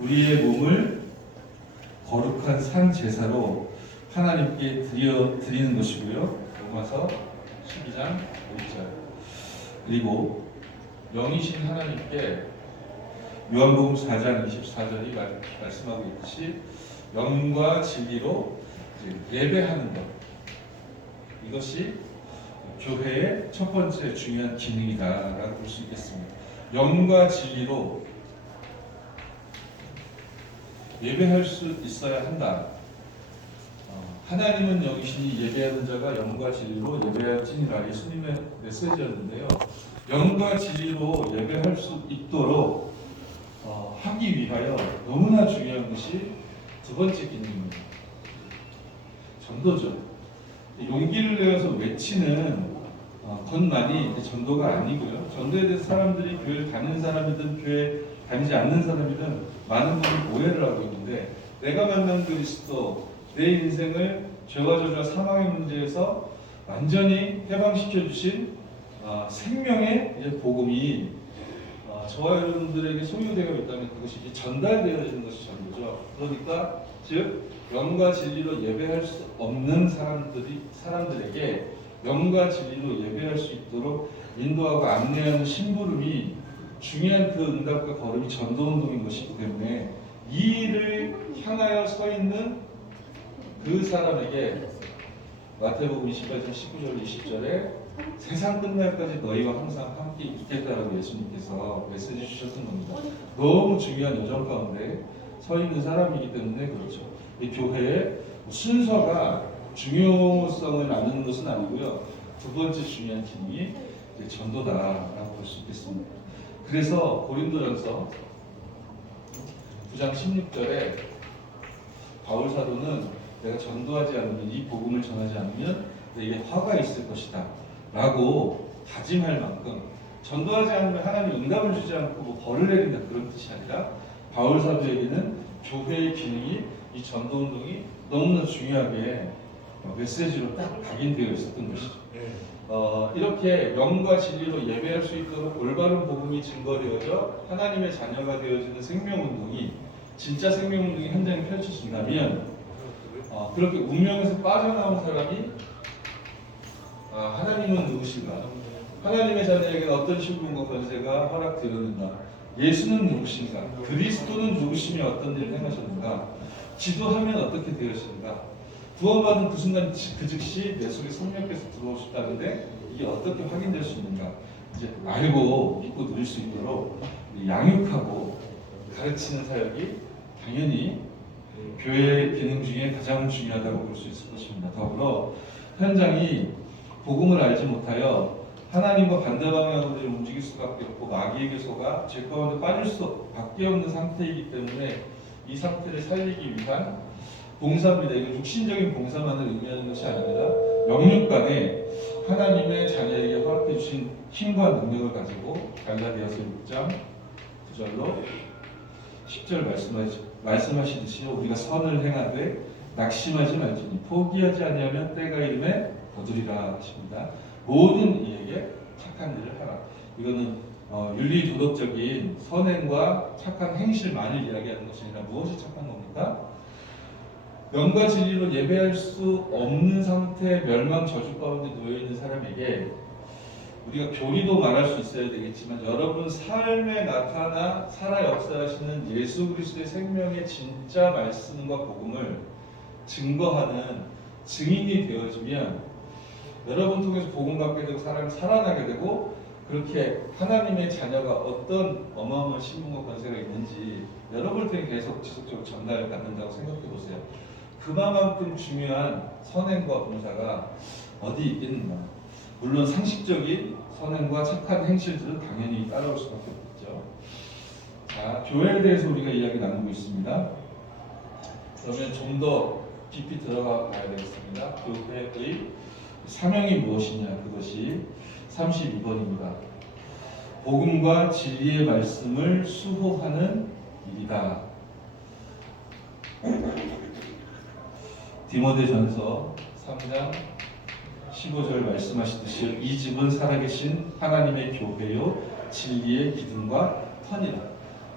우리의 몸을 거룩한 산 제사로 하나님께 드리는 것이고요. 로마서 12장 5절. 그리고 영이신 하나님께 요한복음 4장 24절이 말씀하고 있듯이 영과 진리로 예배하는 것, 이것이 교회의 첫 번째 중요한 기능이다라고 볼 수 있겠습니다. 영과 진리로 예배할 수 있어야 한다. 하나님은 영이시니 예배하는 자가 영과 진리로 예배할지니라, 예수님의 메시지였는데요. 영과 진리로 예배할 수 있도록 하기 위하여 너무나 중요한 것이 두 번째 기능입니다. 전도죠. 용기를 내어서 외치는 것만이 전도가 아니고요. 전도에 대해서 사람들이 교회를 다니는 사람이든 교회 다니지 않는 사람이든 많은 분이 오해를 하고 있는데, 내가 만난 그리스도, 내 인생을 죄와 저주와 사망의 문제에서 완전히 해방시켜 주신 생명의 이제 복음이 저와 여러분들에게 소유되어 있다면 그것이 이제 전달되어지는 것이 전도죠. 그러니까 즉 영과 진리로 예배할 수 없는 사람들에게 영과 진리로 예배할 수 있도록 인도하고 안내하는 심부름이 중요한 그 응답과 걸음이 전도운동인 것이기 때문에 이 일을 향하여 서 있는 그 사람에게 마태복음 28장 19절 20절에 세상 끝날까지 너희와 항상 함께 있겠다라고 예수님께서 메시지 주셨던 겁니다. 너무 중요한 여정 가운데 서 있는 사람이기 때문에 그렇죠. 이 교회의 순서가 중요성을 나누는 것은 아니고요. 두 번째 중요한 기능이 전도다라고 볼 수 있겠습니다. 그래서 고린도전서 9장 16절에 바울 사도는 내가 전도하지 않으면, 이 복음을 전하지 않으면 내게 화가 있을 것이다 라고 다짐할 만큼, 전도하지 않으면 하나님 응답을 주지 않고 뭐 벌을 내린다 그런 뜻이 아니라 바울 사도에게는 교회의 기능이, 이 전도운동이 너무나 중요하게 메시지로 딱 각인되어 있었던 것이죠. 이렇게 영과 진리로 예배할 수 있도록 올바른 복음이 증거되어져 하나님의 자녀가 되어지는 생명운동이, 진짜 생명운동이 현장에 펼쳐진다면 그렇게 운명에서 빠져나온 사람이 하나님은 누구신가? 하나님의 자녀에게는 어떤 신분과 권세가 허락되었는가? 예수는 누구신가? 그리스도는 누구시며 어떤 일을 행하셨는가? 지도하면 어떻게 되었는가? 구원받은 그 순간 그 즉시 내 속에 성령께서 들어오셨다는데 이게 어떻게 확인될 수 있는가? 이제 알고 믿고 누릴 수 있도록 양육하고 가르치는 사역이 당연히 교회의 기능 중에 가장 중요하다고 볼 수 있을 것입니다. 더불어 현장이 복음을 알지 못하여 하나님과 반대 방향으로 움직일 수밖에 없고 마귀에게 속아 죄 가운데 빠질 수밖에 없는 상태이기 때문에 이 상태를 살리기 위한 봉사입니다. 이건 육신적인 봉사만을 의미하는 것이 아닙니다. 영육간에 하나님의 자녀에게 허락해 주신 힘과 능력을 가지고 갈라디아서 6장 9절로 10절 말씀하시듯이 우리가 선을 행하되 낙심하지 말지니 포기하지 아니하면 때가 이름에 거두리라 하십니다. 모든 이에게 착한 일을 하라. 이거는 윤리 도덕적인 선행과 착한 행실만을 이야기하는 것이 아니라 무엇이 착한 겁니까? 영과 진리로 예배할 수 없는 상태, 멸망 저주 가운데 놓여 있는 사람에게 우리가 교리도 말할 수 있어야 되겠지만, 여러분 삶에 나타나 살아 역사하시는 예수 그리스도의 생명의 진짜 말씀과 복음을 증거하는 증인이 되어지면 여러분 통해서 복음 받게 되고 사람이 살아나게 되고, 그렇게 하나님의 자녀가 어떤 어마어마한 신분과 권세가 있는지 여러분을 통해 계속 지속적으로 전달을 받는다고 생각해 보세요. 그만큼 중요한 선행과 봉사가 어디 있겠는가. 물론 상식적인 선행과 착한 행실들은 당연히 따라올 수밖에 없겠죠. 자, 교회에 대해서 우리가 이야기 나누고 있습니다. 그러면 좀 더 깊이 들어가 봐야 되겠습니다. 교회의 사명이 무엇이냐, 그것이 32번입니다. 복음과 진리의 말씀을 수호하는 일이다. 디모데전서 3장 15절 말씀하시듯이 이 집은 살아계신 하나님의 교회요 진리의 기둥과 터니라.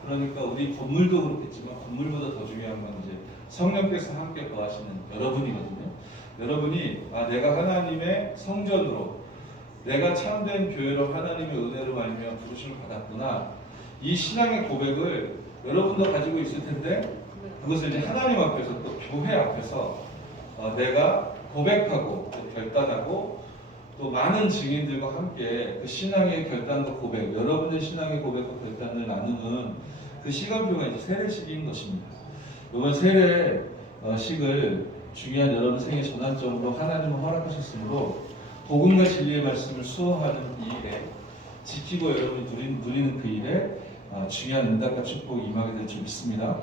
그러니까 우리 건물도 그렇겠지만 건물보다 더 중요한 건 이제 성령께서 함께 거하시는 여러분이거든요. 여러분이 내가 하나님의 성전으로, 내가 참된 교회로 하나님의 은혜로 말미암아 부르심을 받았구나. 이 신앙의 고백을 여러분도 가지고 있을 텐데 그것을 이제 하나님 앞에서 또 교회 앞에서 내가 고백하고 또 결단하고 또 많은 증인들과 함께 그 신앙의 결단과 고백, 여러분의 신앙의 고백과 결단을 나누는 그 시간표가 이제 세례식인 것입니다. 이번 세례식을 중요한 여러분 생애 전환점으로 하나님은 허락하셨으므로 복음과 진리의 말씀을 수호하는 이 일에, 지키고 여러분이 누리는 그 일에 중요한 응답과 축복이 임하게 될 줄 믿습니다.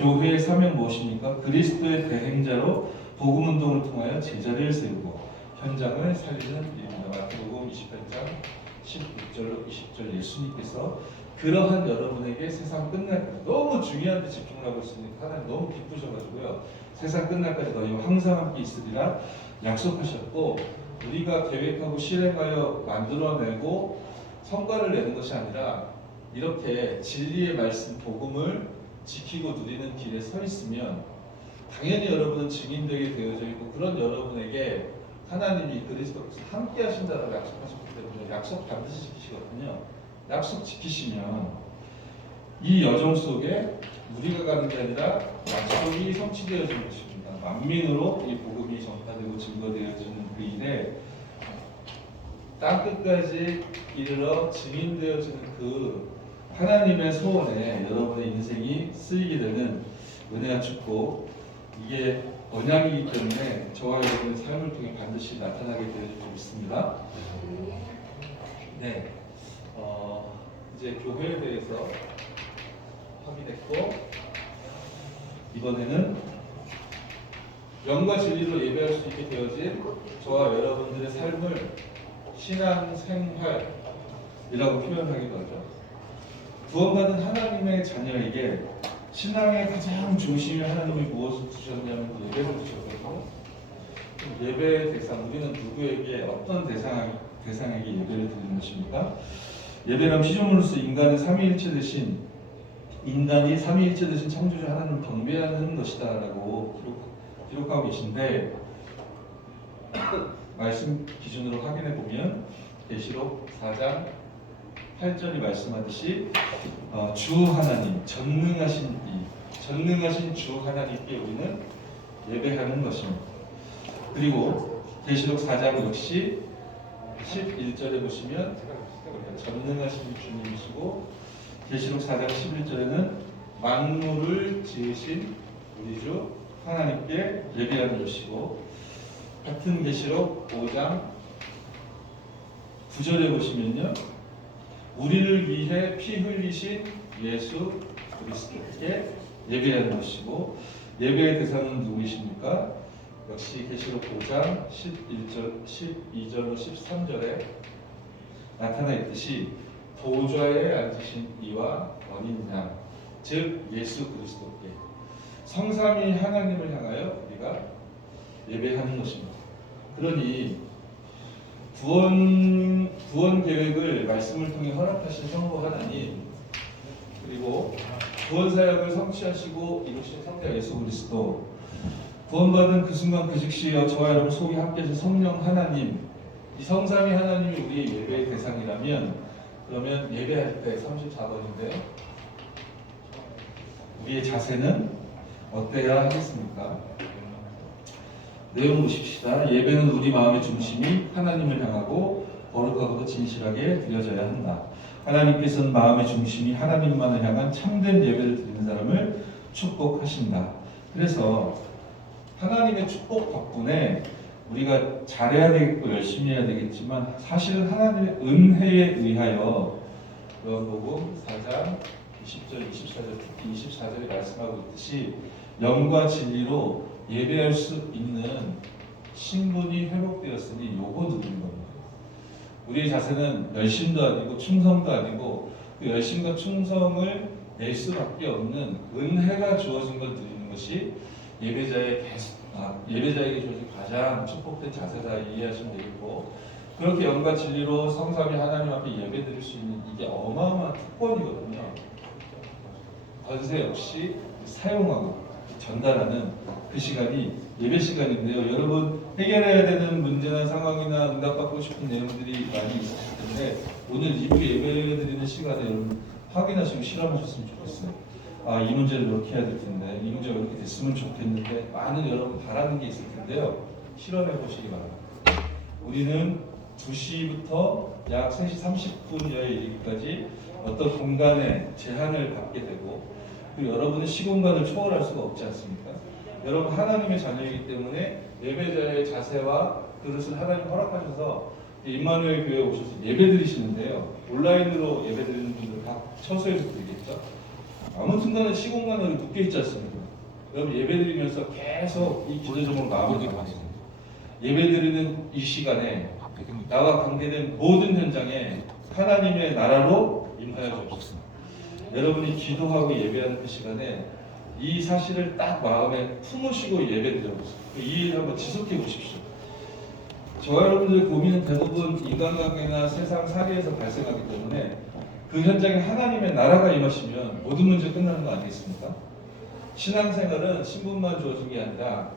교회의 사명 무엇입니까? 그리스도의 대행자로 복음 운동을 통하여 제자리를 세우고 현장을 살리는 일입니다. 마태복음 28장 16절로 20절 예수님께서 그러한 여러분에게 세상 끝날까지, 너무 중요한 데 집중을 하고 있으니까 하나님 너무 기쁘셔가지고요, 세상 끝날까지 너희와 항상 함께 있으리라 약속하셨고, 우리가 계획하고 실행하여 만들어내고 성과를 내는 것이 아니라 이렇게 진리의 말씀 복음을 지키고 누리는 길에 서 있으면 당연히 여러분은 증인되게 되어져 있고, 그런 여러분에게 하나님이 그리스도께서 함께 하신다라고 약속하셨기 때문에 약속 반드시 지키시거든요. 약속 지키시면 이 여정 속에 우리가 가는 게 아니라 약속이 성취되어지는 것입니다. 만민으로 이 복음이 전파되고 증거되어지는 그 일에 땅끝까지 이르러 증인되어지는 그 하나님의 소원에 여러분의 인생이 쓰이게 되는 은혜와 축복, 이게 언약이기 때문에 저와 여러분의 삶을 통해 반드시 나타나게 될 줄 믿습니다. 네, 이제 교회에 대해서 확인했고, 이번에는 영과 진리로 예배할 수 있게 되어진 저와 여러분들의 삶을 신앙생활이라고 표현하기도 하죠. 구원받은 하나님의 자녀에게 신앙의 가장 중심에 하나님이 무엇을 두셨냐면 예배를 두셨거든요. 예배의 대상, 우리는 누구에게 어떤 대상에게 예배를 드리는 것입니까? 예배란 피조물로서 인간이 삼위일체 되신 창조주 하나님을 경배하는 것이다라고 기록하고 계신데, 말씀 기준으로 확인해 보면 계시록 4장 8절이 말씀하듯이 주 하나님, 전능하신 주 하나님께 우리는 예배하는 것입니다. 그리고 계시록 4장 역시 11절에 보시면 전능하신 주님이시고, 계시록 4장 11절에는 만물을 지으신 우리 주 하나님께 예배하는 것이고, 같은 계시록 5장 9절에 보시면요, 우리를 위해 피 흘리신 예수 그리스도께 예배하는 것이고, 예배의 대상은 누구이십니까? 역시 계시록 5장 12절로 13절에 나타나 있듯이 보좌에 앉으신 이와 어린 양, 즉 예수 그리스도께, 성삼위 하나님을 향하여 우리가 예배하는 것입니다. 그러니 구원 계획을 말씀을 통해 허락하신 성부 하나님, 그리고 구원 사역을 성취하시고 이루신 성자 예수 그리스도, 구원받은 그 순간 그 즉시여 저와 여러분 속에 함께 하신 성령 하나님, 이 성삼위 하나님이 우리의 예배의 대상이라면, 그러면 예배할 때 34번인데요, 우리의 자세는 어때야 하겠습니까? 내용 보십시다. 예배는 우리 마음의 중심이 하나님을 향하고 거룩하고도 진실하게 드려져야 한다. 하나님께서는 마음의 중심이 하나님만을 향한 참된 예배를 드리는 사람을 축복하신다. 그래서 하나님의 축복 덕분에 우리가 잘해야 되겠고 열심히 해야 되겠지만, 사실은 하나님의 은혜에 의하여 요한복음 4장 20절, 24절, 특히 24절에 말씀하고 있듯이 영과 진리로 예배할 수 있는 신분이 회복되었으니 요거 누리는 겁니다. 우리의 자세는 열심도 아니고 충성도 아니고, 그 열심과 충성을 낼 수밖에 없는 은혜가 주어진 걸 누리는 것이 예배자에게 주어진 가장 축복된 자세다 이해하시면 되겠고, 그렇게 영과 진리로 성삼위 하나님 앞에 예배 드릴 수 있는 이게 어마어마한 특권이거든요. 권세 없이 사용하고 전달하는 그 시간이 예배 시간인데요. 여러분 해결해야 되는 문제나 상황이나 응답받고 싶은 내용들이 많이 있으실 텐데 오늘 2부 예배 드리는 시간에 여러분 확인하시고 실험하셨으면 좋겠어요. 아, 이 문제를 이렇게 해야 될 텐데 이 문제가 이렇게 됐으면 좋겠는데 많은 여러분 바라는 게 있을 텐데요. 실험해 보시기 바랍니다. 우리는 2시부터 약 3시 30분여에 이르기까지 어떤 공간에 제한을 받게 되고 그리고 여러분의 시공간을 초월할 수가 없지 않습니까? 여러분 하나님의 자녀이기 때문에 예배자의 자세와 그릇을 하나님 허락하셔서 임마누엘 교회에 오셔서 예배 드리시는데요. 온라인으로 예배 드리는 분들 다 처소에서 드리겠죠. 아무튼 간에 시공간으로 묶여 있지 않습니까? 여러분 예배 드리면서 계속 이 기도적으로 마음을 담았습니다. 예배 드리는 이 시간에 나와 관계된 모든 현장에 하나님의 나라로 임하여 주옵소서. 여러분이 기도하고 예배하는 그 시간에 이 사실을 딱 마음에 품으시고 예배드려보세요. 이 일을 한번 지속해 보십시오. 저와 여러분들의 고민은 대부분 인간관계나 세상 사회에서 발생하기 때문에 그 현장에 하나님의 나라가 임하시면 모든 문제 끝나는 거 아니겠습니까? 신앙생활은 신분만 주어진 게 아니라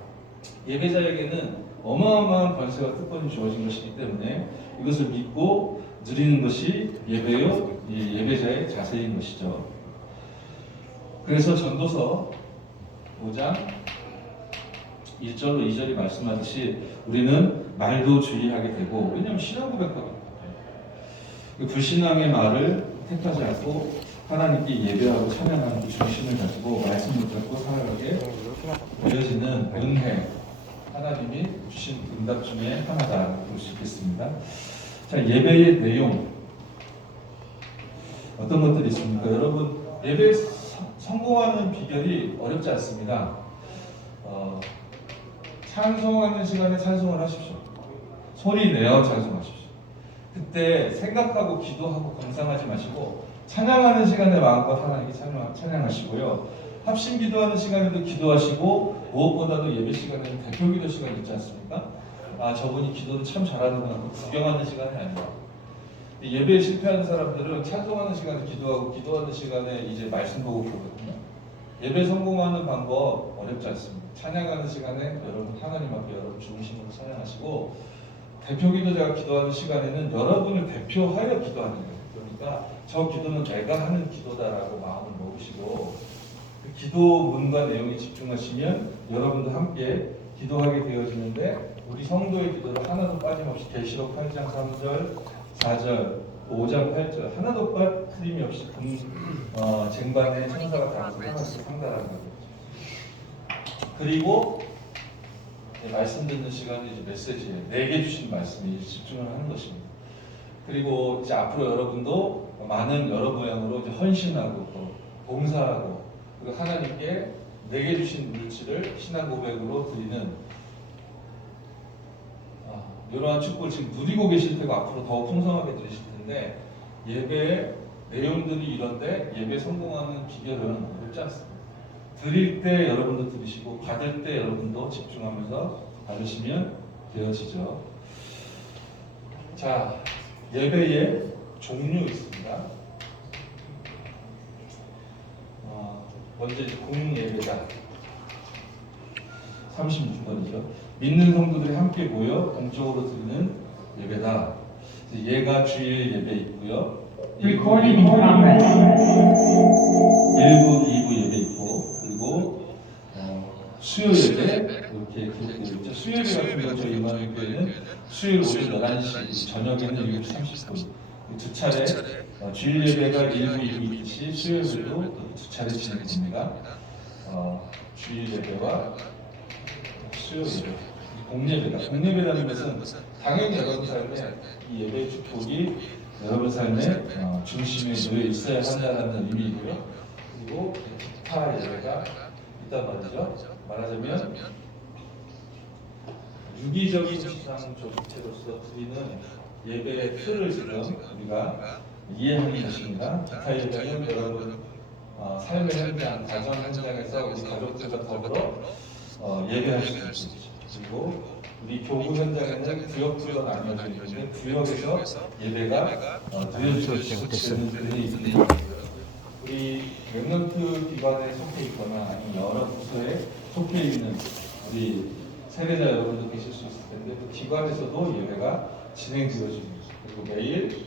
예배자에게는 어마어마한 권세와 특권이 주어진 것이기 때문에 이것을 믿고 누리는 것이 예배자의 자세인 것이죠. 그래서 전도서 5장 1절로 2절이 말씀하듯이 우리는 말도 주의하게 되고 왜냐하면 신앙 고백하거든요. 불신앙의 말을 택하지 않고 하나님께 예배하고 찬양하는 그 중심을 가지고 말씀을 듣고 살아가게 되어지는 은혜 하나님이 주신 응답 중에 하나다 볼 수 있겠습니다. 자, 예배의 내용 어떤 것들이 있습니까? 여러분 예배 성공하는 비결이 어렵지 않습니다. 찬송하는 시간에 찬송을 하십시오. 소리 내어 찬송하십시오. 그때 생각하고 기도하고 감상하지 마시고 찬양하는 시간에 마음껏 하나님께 찬양하시고요. 합심 기도하는 시간에도 기도하시고 무엇보다도 예배 시간에는 대표 기도 시간이 있지 않습니까? 아, 저분이 기도를 참 잘하는구나. 구경하는 시간이 아니라 예배에 실패하는 사람들은 찬송하는 시간에 기도하고 기도하는 시간에 이제 말씀 보고 그러거든요. 예배 성공하는 방법 어렵지 않습니다. 찬양하는 시간에 여러분 하나님 앞에 여러분 중심으로 찬양하시고 대표 기도자가 기도하는 시간에는 여러분을 대표하여 기도하는 거예요. 그러니까 저 기도는 내가 하는 기도다라고 마음을 먹으시고 그 기도문과 내용에 집중하시면 여러분도 함께 기도하게 되어지는데 우리 성도의 기도를 하나도 빠짐없이 계시록 8장 3절 4절 5장 8절 하나도 빠짐이 없이 쟁반에 천사가 다 하나씩 상달하는 거죠. 그리고 말씀 듣는 시간이 이제 메시지에 내게 주신 말씀에 집중을 하는 것입니다. 그리고 이제 앞으로 여러분도 많은 여러 모양으로 이제 헌신하고 또 봉사하고 그리고 하나님께 내게 주신 물질을 신앙 고백으로 드리는 이러한 축복을 지금 누리고 계실 테고 앞으로 더욱 풍성하게 드리실 텐데 예배의 내용들이 이런데 예배 성공하는 비결은 어렵지 않습니다. 드릴 때 여러분도 드리시고 받을 때 여러분도 집중하면서 받으시면 되어지죠. 자, 예배의 종류 있습니다. 먼저 공용 예배다. 36번이죠. 믿는 성도들이 함께 모여 공적으로 드리는 예배다. 얘가 주일 예배 있고요. 1부, 2부 예배 있고 그리고 수요 예배 이렇게 기록되어 있죠. 수요 예배 같은 경우 저희 임마누엘 교회는 수요일 오전 11시, 저녁에는 7시 30분 두 차례 주일 예배가 1부, 2부 있듯이 수요 예배도 두 차례 진행됩니다. 주일 예배와 수요 예배, 공예배다. 공예배라는 것은 당연히 여러분 삶에 이 예배의 축복이 여러분 삶의 중심에 놓여 있어야 한다는 의미이고요. 그리고 기타 예배가 있단 말이죠. 말하자면 유기적인 시상 조직체로서 드리는 예배의 틀을 지금 우리가 이해하는 것입니다. 기타 예배는 여러분 삶의 현장, 가정 현장에서 우리 가족들과 더불어 예배할 수 있습니다. 그리고 우리 교구 현장에는 구역들로 나뉘어져 있는데 구역에서 예배가 드려질 수 있는 그들이 있습니다. 이 랩런트 기관에 속해 있거나 아니면 여러 부서에 속해 있는 우리 세례자 여러분도 계실 수 있을 텐데 그 기관에서도 예배가 진행되어집니다. 그리고 매일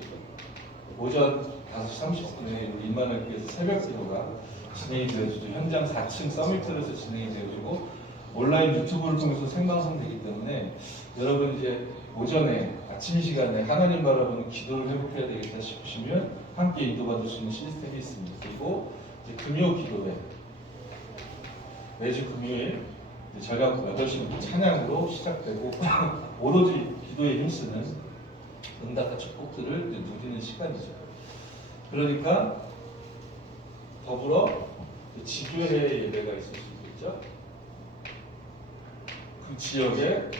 오전 5시 30분에 우리 임마누엘교회에서 새벽 기도가 진행이 되어지죠. 현장 4층 서밋홀에서 진행이 되어지고 온라인 유튜브를 통해서 생방송되기 때문에 여러분 이제 오전에 아침 시간에 하나님 바라보는 기도를 회복해야 되겠다 싶으시면 함께 인도받을 수 있는 시스템이 있습니다. 그리고 이제 금요 기도회 매주 금요일 저녁 8시부터 찬양으로 시작되고 오로지 기도에 힘쓰는 응답과 축복들을 누리는 시간이죠. 그러니까 더불어 지교회 예배가 있을 수 있겠죠. 그 지역에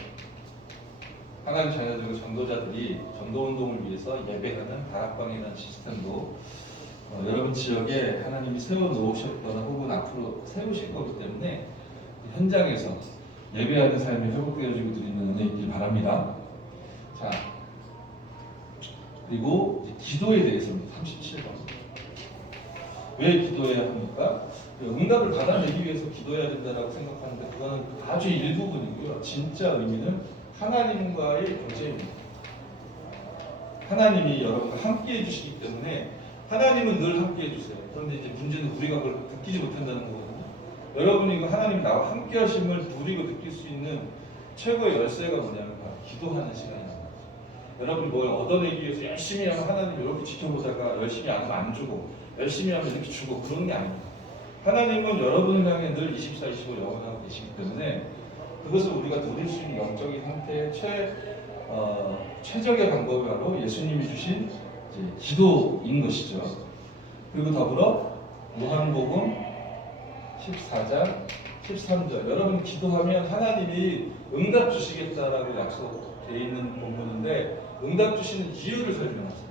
하나님 자녀들과 전도자들이 전도운동을 위해서 예배하는 다락방이라는 시스템도 여러분 지역에 하나님이 세워놓으셨거나 혹은 앞으로 세우실 거기 때문에 현장에서 예배하는 삶이 회복되어지고 드리는 은혜 있길 바랍니다. 자, 그리고 기도에 대해서입니다. 37번. 왜 기도해야 합니까? 응답을 받아내기 위해서 기도해야 된다고 생각하는데 그거는 아주 일부분이고요. 진짜 의미는 하나님과의 교제입니다. 하나님이 여러분과 함께 해주시기 때문에 하나님은 늘 함께 해주세요. 그런데 이제 문제는 우리가 그걸 느끼지 못한다는 거거든요. 여러분이 그 하나님 나와 함께 하심을 누리고 느낄 수 있는 최고의 열쇠가 뭐냐면 기도하는 시간입니다. 여러분이 뭘 얻어내기 위해서 열심히 하면 하나님 이렇게 지켜보다가 열심히 안 하면 안 주고 열심히 하면 이렇게 주고 그러는 게 아닙니다. 하나님은 여러분을 향해 늘 24, 25 영원하고 계시기 때문에 그것을 우리가 누릴 수 있는 영적인 형태의 최적의 방법이 바로 예수님이 주신 기도인 것이죠. 그리고 더불어 요한복음 14장 13절 여러분 기도하면 하나님이 응답 주시겠다라고 약속되어 있는 본문인데 응답 주시는 이유를 설명하세요.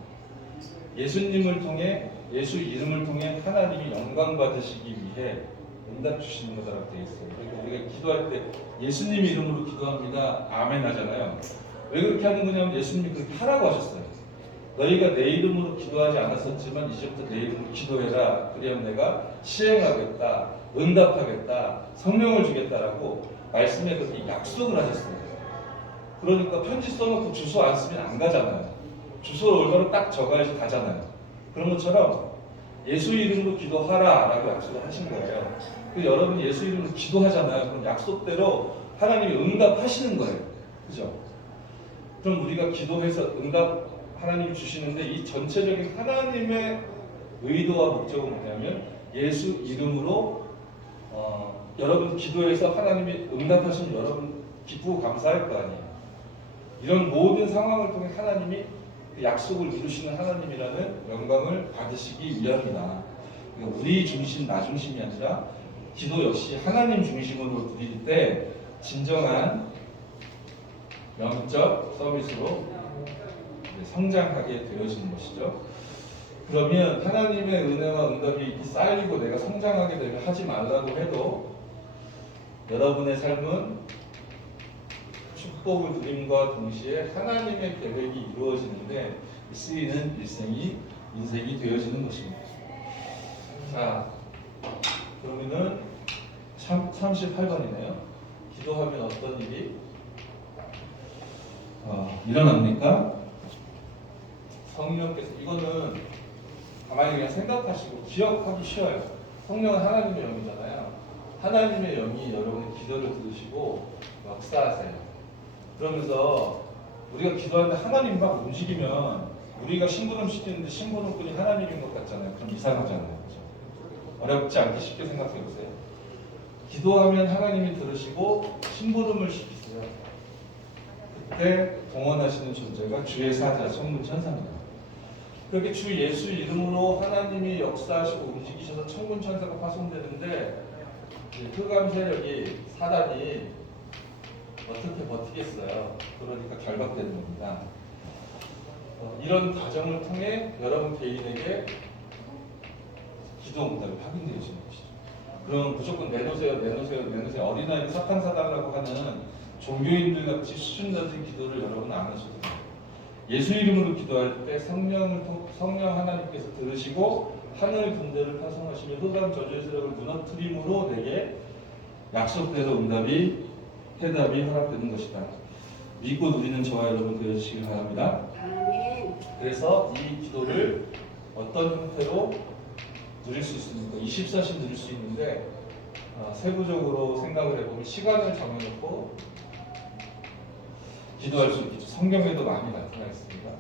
예수님을 통해 예수 이름을 통해 하나님이 영광 받으시기 위해 응답 주시는 거다라고 되어 있어요. 그러니까 우리가 기도할 때 예수님 이름으로 기도합니다. 아멘 하잖아요. 왜 그렇게 하는 거냐면 예수님이 그렇게 하라고 하셨어요. 너희가 내 이름으로 기도하지 않았었지만 이제부터 내 이름으로 기도해라. 그러면 내가 시행하겠다. 응답하겠다. 성령을 주겠다라고 말씀에 그렇게 약속을 하셨어요. 그러니까 편지 써놓고 주소 안 쓰면 안 가잖아요. 주소를 얼마나 딱 적어야지 가잖아요. 그런 것처럼 예수 이름으로 기도하라라고 약속을 하신 거예요. 그 여러분이 예수 이름으로 기도하잖아요. 그럼 약속대로 하나님이 응답하시는 거예요. 그죠? 그럼 우리가 기도해서 응답 하나님이 주시는데 이 전체적인 하나님의 의도와 목적은 뭐냐면 예수 이름으로 여러분 기도해서 하나님이 응답하시면 여러분 기쁘고 감사할 거 아니에요. 이런 모든 상황을 통해 하나님이 그 약속을 이루시는 하나님이라는 영광을 받으시기 위함이다. 그러니까 우리 중심, 나 중심이 아니라 기도 역시 하나님 중심으로 드릴 때 진정한 영적 서비스로 성장하게 되어지는 것이죠. 그러면 하나님의 은혜와 응답이 쌓이고 내가 성장하게 되면 하지 말라고 해도 여러분의 삶은 축복을 드림과 동시에 하나님의 계획이 이루어지는데 쓰이는 인생이 되어지는 것입니다. 자, 그러면은 38번이네요. 기도하면 어떤 일이 일어납니까? 성령께서 이거는 가만히 그냥 생각하시고 기억하기 쉬워요. 성령은 하나님의 영이잖아요. 하나님의 영이 여러분의 기도를 들으시고 역사하세요. 그러면서 우리가 기도하는데 하나님 막 움직이면 우리가 심부름 시키는데 심부름꾼이 하나님인 것 같잖아요. 그럼 이상하잖아요. 그렇죠? 어렵지 않게 쉽게 생각해 보세요. 기도하면 하나님이 들으시고 심부름을 시키세요. 그때 동원하시는 존재가 주의 사자, 천군 천사입니다. 그렇게 주 예수 이름으로 하나님이 역사하시고 움직이셔서 천군 천사가 파송되는데 흑암 세력이 사단이 어떻게 버티겠어요? 그러니까 결박되는 겁니다. 이런 과정을 통해 여러분 개인에게 기도 응답이 확인되어지는 것이죠. 그럼 무조건 내놓으세요 어린아이를 사탕 사달라고 하는 종교인들 같이 수준 낮은 기도를 여러분은 안 하셔도 돼요. 예수 이름으로 기도할 때 성령 하나님께서 들으시고 하늘 군대를 파송하시며 흑암 저주의 세력을 무너뜨림으로 내게 약속대로 응답이 해답이 허락되는 것이다. 믿고 누리는 저와 여러분 되어주시기 바랍니다. 아멘. 그래서 이 기도를 어떤 형태로 누릴 수 있습니까? 24시 누릴 수 있는데 세부적으로 생각을 해보면 시간을 정해놓고 기도할 수 있겠죠. 성경에도 많이 나타나 있습니다.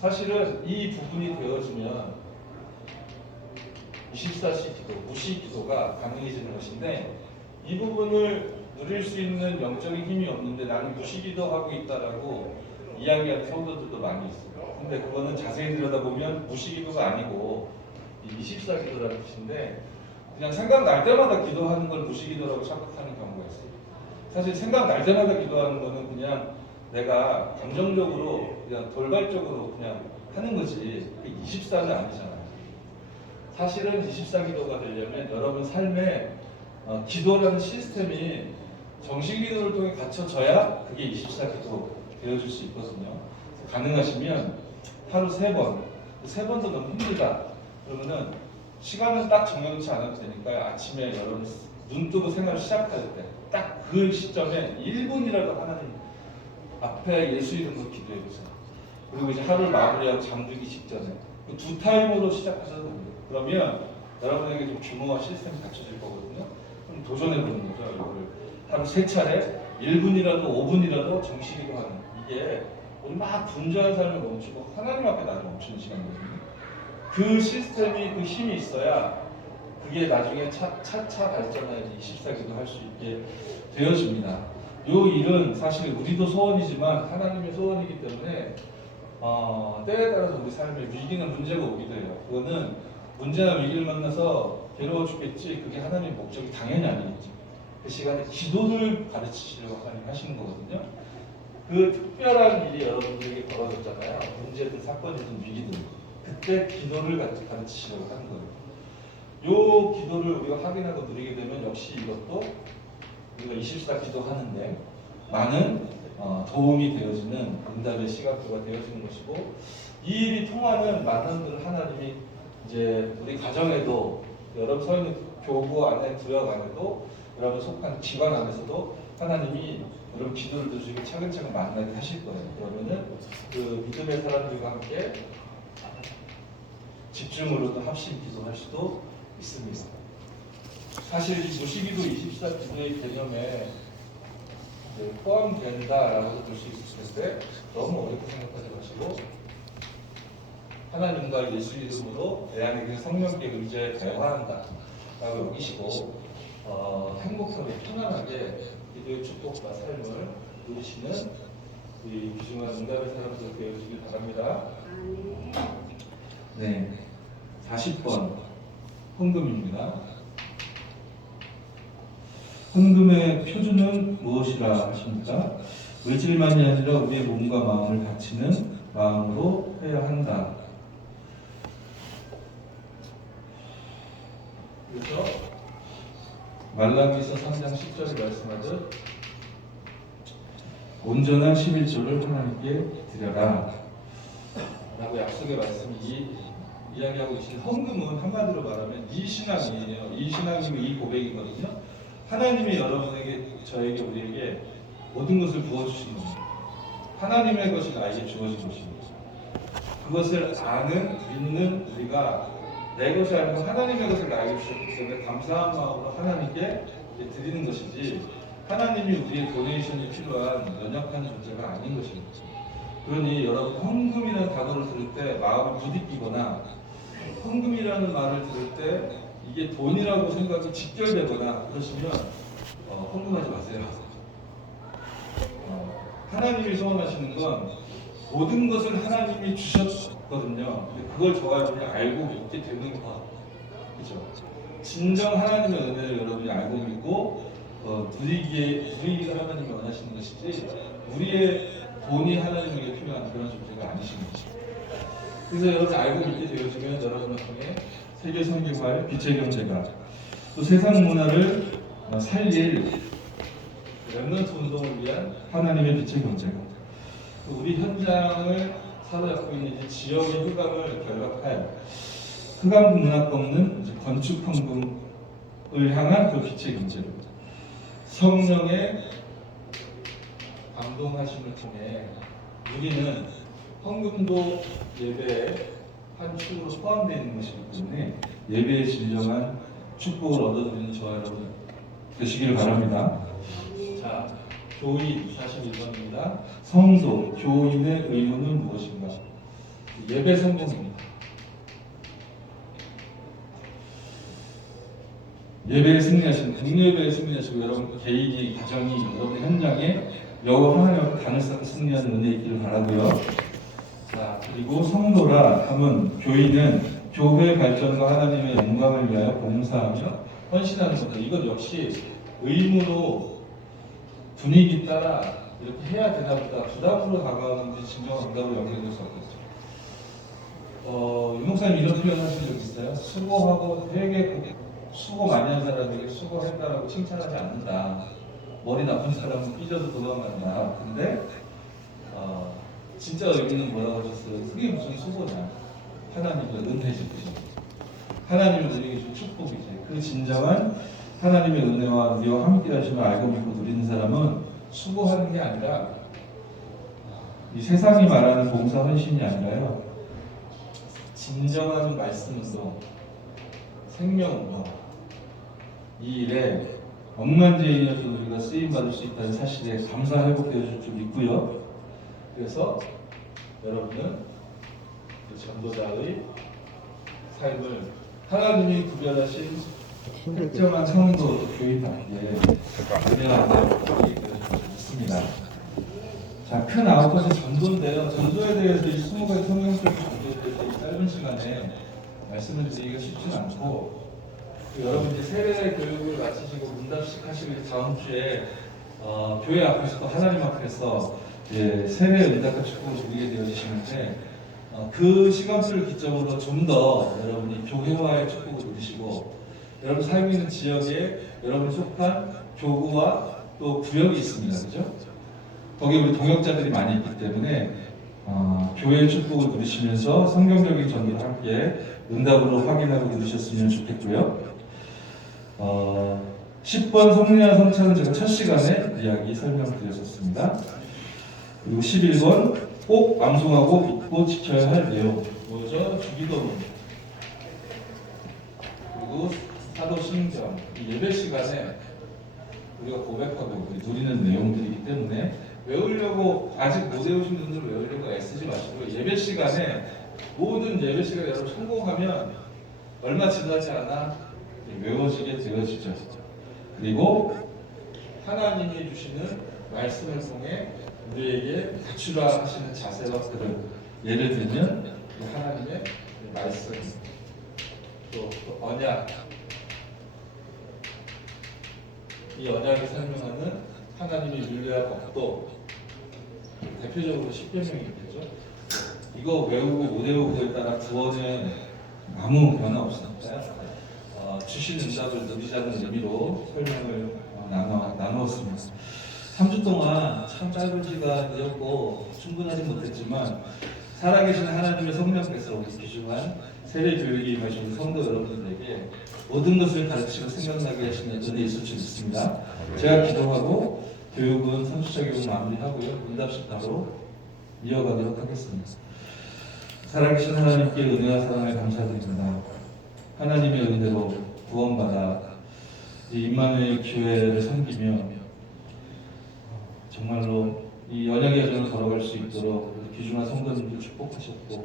사실은 이 부분이 되어지면 24시 기도, 무시 기도가 가능해지는 것인데 이 부분을 누릴 수 있는 영적인 힘이 없는데 나는 무시 기도하고 있다라고 이야기하는 성도들도 많이 있어요. 근데 그거는 자세히 들여다보면 무시 기도가 아니고 24 기도라는 뜻인데 그냥 생각날 때마다 기도하는 걸 무시 기도라고 착각하는 경우가 있어요. 사실 생각날 때마다 기도하는 거는 그냥 내가 감정적으로 그냥 돌발적으로 그냥 하는 거지 24는 아니잖아요. 사실은 24 기도가 되려면 여러분 삶에 기도라는 시스템이 정식 기도를 통해 갖춰져야 그게 24 기도 되어줄 수 있거든요. 가능하시면 하루 3번, 3번도 너무 힘들다. 그러면은 시간은 딱 정해놓지 않아도 되니까 아침에 여러분 눈 뜨고 생활을 시작할 때 딱 그 시점에 1분이라도 하나님 앞에 예수 이름으로 기도해보세요. 그리고 이제 하루를 마무리하고 잠들기 직전에 그 2타임으로 시작하셔도 됩니다. 그러면 여러분에게 좀 규모와 시스템이 갖춰질 거거든요. 그럼 도전해보는 거죠. 이거를 하루 3차례 1분이라도 5분이라도 정식으로 하는 이게 우리 막 분주한 삶을 멈추고 하나님 앞에 나를 멈추는 시간이거든요. 그 시스템이 그 힘이 있어야 그게 나중에 차차 발전해야지 24기도 할 수 있게 되어집니다. 요 일은 사실 우리도 소원이지만 하나님의 소원이기 때문에 때에 따라서 우리 삶에 위기나 문제가 오기도 해요. 그거는 문제나 위기를 만나서 괴로워 죽겠지 그게 하나님의 목적이 당연히 아니겠죠. 그 시간에 기도를 가르치시려고 하나님 하시는 거거든요. 그 특별한 일이 여러분들에게 벌어졌잖아요. 문제든 사건이든 위기든 그때 기도를 가르치시려고 하는 거예요. 요 기도를 우리가 확인하고 누리게 되면 역시 이것도 우리가 24 기도하는데 많은 도움이 되어지는 응답의 시각표가 되어지는 것이고 이 일이 통하는 많은 분을 하나님이 이제 우리 가정에도 여러분 서 있는 교구 안에 구역 안에도 여러분 속한 기관 안에서도 하나님이 여러분 기도를 들으시고 차근차근 만나게 하실 거예요. 그러면은 그 믿음의 사람들과 함께 집중으로도 합심 기도할 수도 있습니다. 사실 이 무시기도 24 기도의 개념에 포함된다라고 볼 수 있을 텐데 너무 어렵게 생각하지 마시고 하나님과 예수 이름으로 내 안에 그 성령께 의지해 대화한다라고 여기시고 행복하게 편안하게 기도의 축복과 삶을 누리시는 이 귀중한 응답의 사람들 되어주길 바랍니다. 네, 40번 헌금입니다. 헌금의 표준은 무엇이라 하십니까? 물질만이 아니라 우리의 몸과 마음을 바치는 마음으로 해야 한다. 그래서 말라기서 3장 10절에 말씀하듯 온전한 11조를 하나님께 드려라 라고 약속의 말씀이 이야기하고 계신 헌금은 한마디로 말하면 이 신앙이에요. 이 신앙이고 이 고백이거든요. 하나님이 여러분에게, 저에게, 우리에게 모든 것을 부어주신 겁니다. 하나님의 것이 나에게 주어진 것입니다. 그것을 아는, 믿는 우리가 내 것이 아니고 하나님의 것을 나에게 주셨기 때문에 감사한 마음으로 하나님께 드리는 것이지 하나님이 우리의 도네이션이 필요한 연약한 존재가 아닌 것입니다. 그러니 여러분 헌금이라는 단어를 들을 때 마음을 부딪히거나 헌금이라는 말을 들을 때 이게 돈이라고 생각이 직결되거나 그러시면 헌금하지 마세요. 하나님이 소원하시는 건 모든 것을 하나님이 주셨거든요. 근데 그걸 저와 여러분이 알고 믿게 되는 것, 그렇죠? 진정 하나님의 은혜를 여러분이 알고 믿고 누리기가 하나님이 원하시는 것이지 우리의 돈이 하나님에게 필요한 그런 존재가 아니신 거죠. 그래서 여러분 알고 믿게 되어지면 여러분을 통해 세계 선교할 빛의 경제가 또 세상 문화를 살릴 렘넌트 운동을 위한 하나님의 빛의 경제가 또 우리 현장을 사로잡고 있는 지역의 흑암을 결박할 흑암 문학 꺾는 이제 건축 헌금을 향한 그 빛의 경제로 성령의 감동하심을 통해 우리는 헌금도 예배의 한 축으로 포함되어 있는 것이기 때문에 예배의 진정한 축복을 얻어드리는 저와 여러분 되시길 바랍니다. 자, 교인 41번입니다. 성도, 교인의 의무는 무엇인가? 예배 성공입니다. 예배에 승리하시는, 국예배에 승리하시고 여러분 개인이, 가정이, 여러분의 현장에 여호와 하나님 앞에 단을 쌓고 승리하는 은혜 있기를 바라고요. 자, 그리고 성도라 함은 교인은 교회 발전과 하나님의 영광을 위하여 봉사하며 헌신하는 것들. 이것 역시 의무로 분위기 따라 이렇게 해야 되나 보다 부담으로 다가오는지 진정 감각으로 연결될 수 없겠죠. 유 목사님 이런 표현 하신 적 있어요? 수고하고 되게 수고 많이 한 사람에게 수고했다라고 칭찬하지 않는다. 머리 나쁜 사람은 삐져도 도망간다. 근데 진짜 의미는 뭐라고 하셨어요? 그게 무슨 수고냐? 하나님의 은혜지. 하나님이 우리에게 준 축복이지. 그 진정한 하나님의 은혜와 우리와 함께 하심을 알고 믿고 누리는 사람은 수고하는 게 아니라 이 세상이 말하는 봉사 헌신이 아니라요. 진정한 말씀 운동, 생명 운동, 이 일에 억만제인이어도 우리가 쓰임 받을 수 있다는 사실에 감사 회복되어질 줄 믿고요. 그래서 여러분은 그 전도자의 삶을 하나님이 구별하신 특정한 성도 교인답게 은혜하고 있습니다. 자, 큰 9가지 전도인데요. 전도에 대해서 이 20가지 성경적인 전도에 대해서 이 짧은 시간에 말씀을 드리기가 쉽지는 않고, 여러분 이제 세례 교육을 마치시고 문답식 하시고 다음 주에 교회 앞에서 또 하나님 앞에서 세례 응답과 축복을 드리게 되어지시는데, 그 시간수를 기점으로 좀 더 여러분이 교회와의 축복을 누리시고, 여러분 살고 있는 지역에 여러분 속한 교구와 또 구역이 있습니다, 그죠? 거기 우리 동역자들이 많이 있기 때문에 교회의 축복을 누리시면서 성경적인 전도를 함께 응답으로 확인하고 누리셨으면 좋겠고요. 10번 성리한 성찬은 제가 첫 시간에 이야기 설명드렸었습니다. 그리고 11번 꼭 암송하고 믿고 지켜야 할 내용, 뭐죠? 주기도문. 그리고 사도신경. 예배 시간에 우리가 고백하고 누리는 내용들이기 때문에 외우려고, 아직 못 외우신 분들은 외우려고 애쓰지 마시고, 예배 시간에 모든 예배 시간에 여러분 성공하면 얼마 지나지 않아 외워지게 되어지죠. 그리고 하나님이 주시는 말씀을 통해 우리에게 갖추라 하시는 자세와 그릇. 예를 들면 하나님의 말씀, 또 언약. 이 언약이 설명하는 하나님의 윤례와 법도, 대표적으로 십계명이겠죠. 이거 외우고 못 외우고에 따라 구원에 아무 변화 없습니다. 주신 응답을 누리자는 의미로 설명을 나누었습니다. 3주 동안 참 짧은 시간이었고 충분하지 못했지만, 살아계신 하나님의 성령께서 우리 귀중한 세례 교육에 임하신 성도 여러분들에게 모든 것을 가르치고 생각나게 하시는 은혜 있을 줄 믿습니다. 제가 기도하고 교육은 3주차 교육 마무리하고요. 문답식 바로 이어가도록 하겠습니다. 살아계신 하나님께 은혜와 사랑을 감사드립니다. 하나님의 은혜로 구원받아 이 임마누엘 교회를 섬기며 정말로 이 언약의 여정을 걸어갈 수 있도록 귀중한 성도님들 축복하셨고,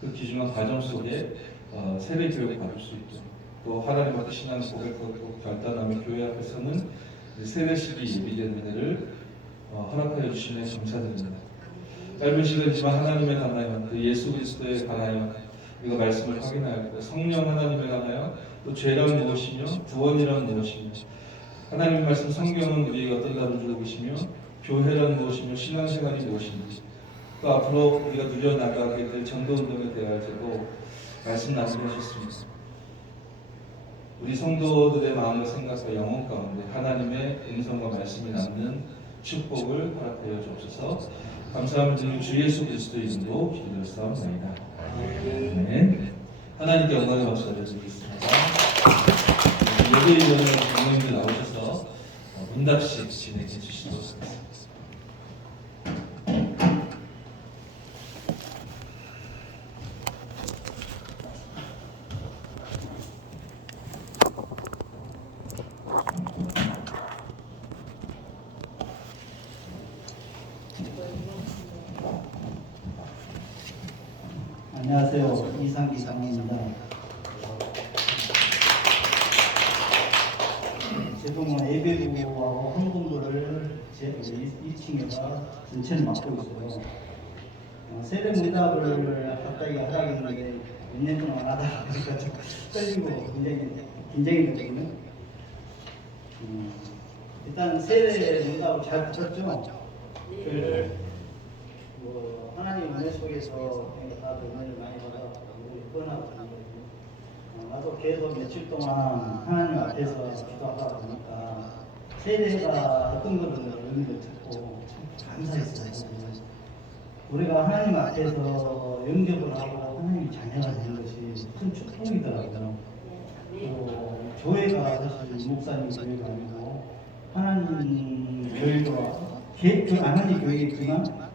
그 귀중한 과정 속에 세례 교육을 받을 수 있도록, 또 하나님 앞에 신앙 고백하고 결단하며 교회 앞에 서는 세례식이 예비된 은혜를 허락하여 주시네 감사드립니다. 짧은 시간이지만 하나님에 관하여, 그 예수 그리스도에 관하여 우리가 말씀을 확인하였고, 성령 하나님에 관하여 또 죄란 무엇이며 구원이란 무엇이며, 하나님의 말씀 성경은 우리에게 어떤 답을 주고 계시며 교회란 무엇이며 신앙생활이 무엇인지, 또 앞으로 우리가 누려나가게 될 전도운동에 대하여도 말씀 나누게 하셨습니다. 우리 성도들의 마음과 생각과 영혼 가운데 하나님의 음성과 말씀이 남는 축복을 허락하여 주옵소서. 감사함을 드리는 주 예수 그리스도의 이름으로 기도드렸사옵나이다. 아멘. 하나님께 영광의 박수 드리겠습니다. 예배위원회 장로님들 나오셔서 문답식 진행해 주시도록 하겠습니다. 안녕하세요. 이상기 장로입니다. 제동은 예배부하고 헌금부를 제 1층에가 전체를 맡고 있어요. 세례 문답을 가까이 하려고 했는데 몇 년 동안 안 하다가 보니까 좀 떨리고 굉장히 긴장이 되거든요. 일단 세례 문답을 잘 들었죠? 하나님 은혜 속에서 다들 은혜를 많이 받아 뻔하고 나도 계속 며칠 동안 하나님 앞에서 기도하다 보니까 세례가 어떤 것을 의미를 듣고 참 감사했어요. 우리가 하나님 앞에서 영접을 하고 하나님 자녀가 되는 것이 큰 축복이더라고요. 또 교회가 사실 목사님 교회가 아니고 하나님 교회가 하나님 교회이지만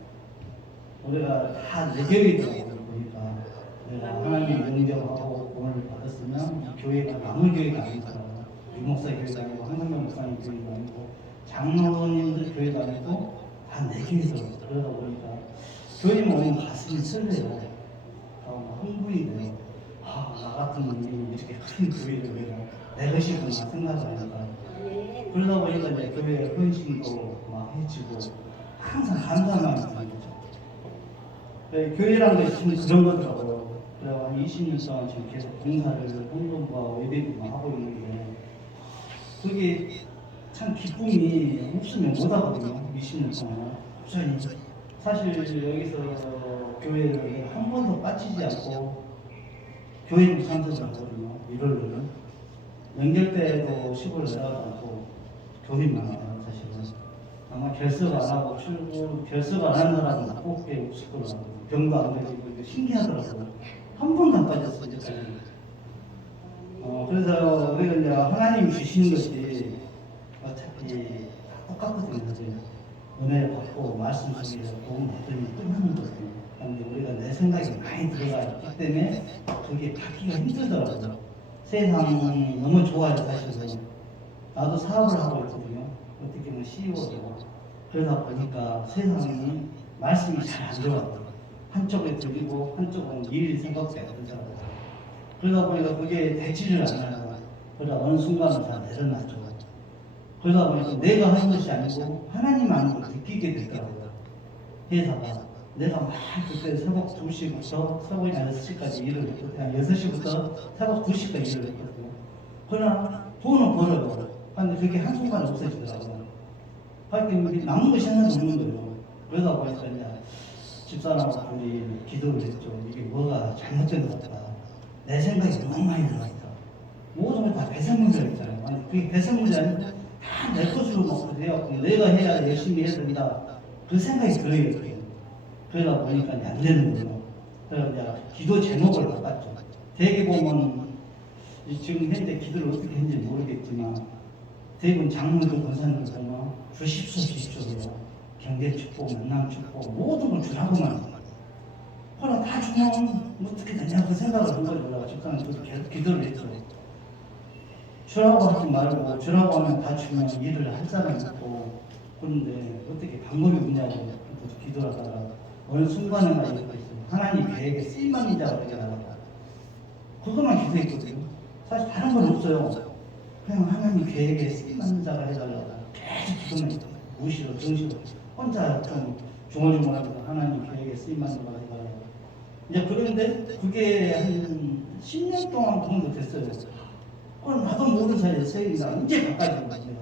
우리가 다 내 교회더라고요. 보니까 내가 하나님 영접하고 구원을 받았으면 교회가 남의 교회가 아니더라고요. 유목사 교회가 아니고 한강명 목사님 교회가 아니고 장로님들 교회가 아니고 다 내 교회더라고요. 그러다 보니까 교회만 오면 가슴이 설레요. 흥분이 돼요. 나 같은 놈이 이렇게 큰 교회를 내가 내 것이구나 생각을 하니까 그러다 보니까 이제 교회 헌신도 막 해지고 항상 감사만 하는 거죠. 교회라는 것이 지금 그런 거더라고요. 그래서 한 20년 동안 지금 계속 봉사를 헌금과 예배만 하고 있는데 그게 참 기쁨이 없으면 못하거든요. 20년 동안 꾸준히 사실 여기서 교회를 한 번도 빠지지 않고 교회를 참석을 하거든요. 1월로는 연결 때도 시골 내려가지 않고 교회만 해요. 사실은 아마 결석 안 하고 출구 결석 안 하는 사람은 꼭게 없을 거라고 병도 안 되고 이거 신기하더라고요. 한 번도 안 빠졌어요. 그래서 우리가 이제 하나님이 주시는 것이 어차피 다 똑같거든요. 은혜 받고 말씀 속에서 도움 받으면 끝나는 거거든요. 그런데 우리가 내 생각이 많이 들어가 있기 때문에 그게 받기가 힘들더라고요. 세상이 너무 좋아요. 사실은 나도 사업을 하고 있거든요. 어떻게 보면 CEO도 그러다 보니까 세상이 말씀이 잘 안 들어가요. 한쪽에 들리고 한쪽은 일 생각밖에 안 들더라고요. 그러다 보니까 그게 되지를 않아요. 그러다 어느 순간은 다 내려놔죠. 그러다 보니까 내가 하는 것이 아니고 하나님 하는 걸 느끼게 되더라고요. 회사가 내가 막 그때 새벽 2시부터 새벽 6시까지 일을 했거든요. 6시부터 새벽 2시까지 일을 했거든요. 그러나 돈은 벌어요. 근데 그게 한순간에 없어지더라고요. 하여튼 남는 것이 하나도 없는 거예요. 그러다 보니까 이제 집사람하고 둘이 기도를 했죠. 이게 뭐가 잘못된 것 같다. 내 생각이 너무 많이 들어갔다. 모든 걸 다 배상 문제가 있잖아요. 아니, 그게 배상 문제 아니고 다 내 것으로 먹고 돼갖고 내가 해야 열심히 해야 된다. 그 생각이 들어요. 그러다 보니까 안 되는 거예요. 그래서 이제 기도 제목을 바꿨죠. 대개 보면 지금 현재 기도를 어떻게 했는지 모르겠지만 대부분 장로들 권사님들 보면 주십시오 해요. 경제 축복, 만남 축복 모든 걸 주라고만. 그러나 다 주면 어떻게 되냐 그 생각을 한 거죠. 집사님 저도 계속 기도를 했죠. 주라고 하지 말고 주라고 하면 다 주면 일을 할 사람이 있고 그런데 어떻게 방법이 없냐고 기도를 하다가 어느 순간에만 이렇게 있어요. 하나님 계획에 쓰임받는 자가 되게 나와요. 그것만 기도했거든요. 사실 다른 건 없어요. 그냥 하나님 계획에 쓰임받는 자가 해달라고 계속 기도만 무시로 정시로 혼자 좀 중얼중얼하면서 하나님 계획에 쓰임받는 자가 해달라고. 이제 그런데 그게 한 10년 동안 그 정도 됐어요. 그럼 나도 모르는 사이에 세계가 이제 바꿔진 겁니다.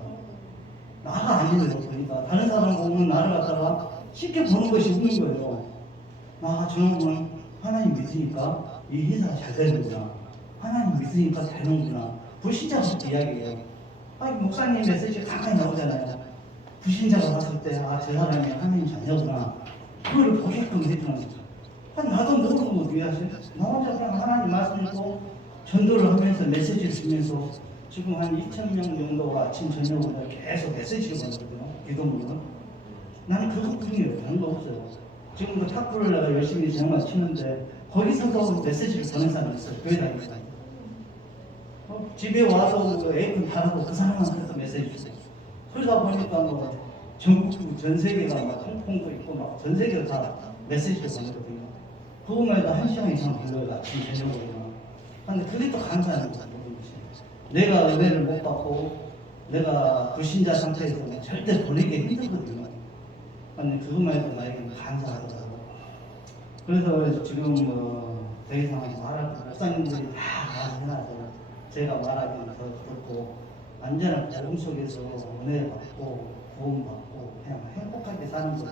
나가 아니에요. 그러니까 다른 사람 보면 나를 갖다가 쉽게 보는 것이 없는 거예요. 저놈은 하나님 믿으니까 이 회사가 잘 되는구나. 하나님 믿으니까 되는구나. 불신자부터 이야기해요. 목사님 메시지 가만히 나오잖아요. 불신자가 봤을 때 저 사람이 하나님 자녀구나. 그걸 보게끔 해주는 거죠. 나도 모르고 어떻게 하지? 나 혼자 그냥 하나님 말씀 읽고 전도를 하면서 메시지를 주면서 지금 한 2,000명 정도가 아침 저녁으로 계속 메시지를 보거든요. 기도문을. 나는 그것뿐이에요. 다른 거 없어요. 지금도 탁구를 내가 열심히 정말 치는데 거기서도 메시지를 보낸 사람이 있어요. 교회 다니면서. 집에 와서 뭐 에이컨 닫아도 그 사람한테도 메시지 주세요. 그러다 보니까 뭐 전국 전 세계가 막 홍콩도 있고 막 전 세계가 다 메시지를 보내거든요. 그것만 해도 1시간 이상 걸려요. 아침 저녁으로. 근데 그게 또 감사한 거죠. 내가 은혜를 못 받고 내가 불신자 상태에서 절대 보내기 힘들거든요. 근데 그것만 해도 나에게는 감사하더라고요. 그래서 지금 더 이상 말할 목사님들이 다 해놔서 제가 말하기는 더 듣고 완전한 복음 속에서 은혜 받고 구원 받고 그냥 행복하게 사는 거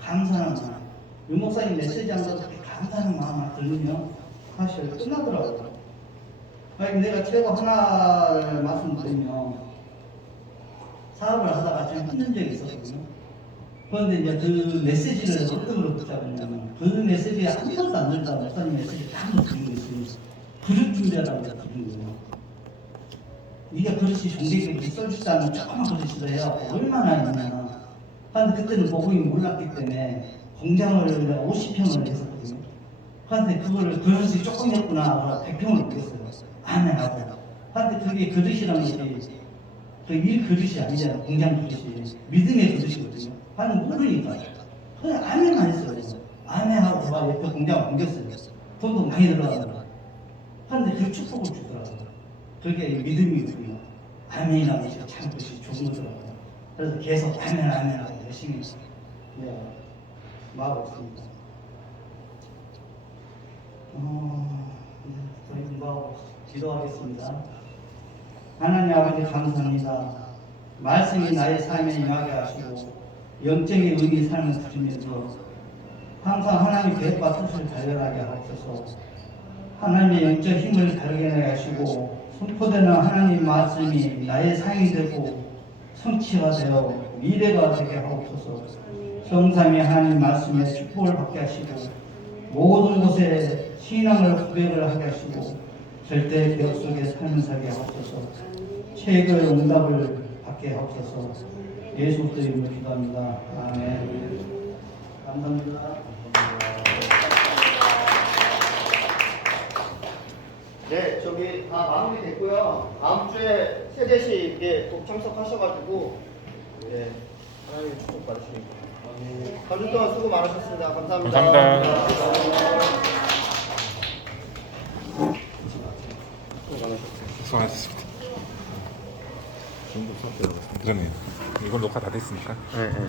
감사하는 마음. 유 목사님 메시지 한 거 그렇게 감사하는 마음을 들으면 사실 끝나더라고요. 아니, 내가 최고 하나를 말씀드리면 사업을 하다가 좀 힘든 적이 있었거든요. 그런데 이제 그 메시지를 어떤 걸로 붙잡았냐면 그 메시지에 한 번도 안 들다 목사님 메시지 한번 드린 게 있어요. 그릇 준비하라고 드린 거예요. 이게 그릇이 종객이 써주지않은 조그만 그릇이라 해야 얼마나 있냐. 근데 그때는 복음이 몰랐기 때문에 공장을 50평을 했었거든요. 근데 그거를 그릇이 조금이었구나 100평을 먹였어요. 아멘하고. 근데 그게 그릇이란 것이 그 일 그릇이 아니잖아요. 공장 그릇이 믿음의 그릇이거든요. 나는 모르니까 그냥 아멘만 했어요. 아멘하고 막 옆에 공장을 옮겼어요. 돈도 많이 들어가고. 근데 그 축복을 주더라고요. 그게 믿음이거든요. 아멘이라는 것이 참 그것이 좋은 거더라고요. 그래서 계속 아멘하고 열심히 말하고 있습니다. 저희 공부하고 기도하겠습니다. 하나님 아버지 감사합니다. 말씀이 나의 삶에 임하게 하시고 영적인 의미 삶을 주시면서 항상 하나님의 계획과 뜻을 발견하게 하옵소서. 하나님의 영적 힘을 발견하게 하시고 선포되는 하나님 말씀이 나의 삶이 되고 성취가 되어 미래가 되게 하옵소서. 성삼위 하나님 말씀에 축복을 받게 하시고 모든 곳에 신앙을 고백을 하게 하시고 절대 기억 속에 삶을 살게 하옵소서. 최고의 응답을 받게 하옵소서. 예수 그리스도 이름으로 기도합니다. 아멘. 감사합니다. 네, 저기 다 마무리 됐고요. 다음 주에 세대식에 꼭 참석하셔가지고 네, 하나님의 축복 받으시겠습니다. 한 주 동안 수고 많으셨습니다. 감사합니다. 감사합니다. 수고하셨습니다. 그러네요. 이건 녹화 다 됐으니까. 네.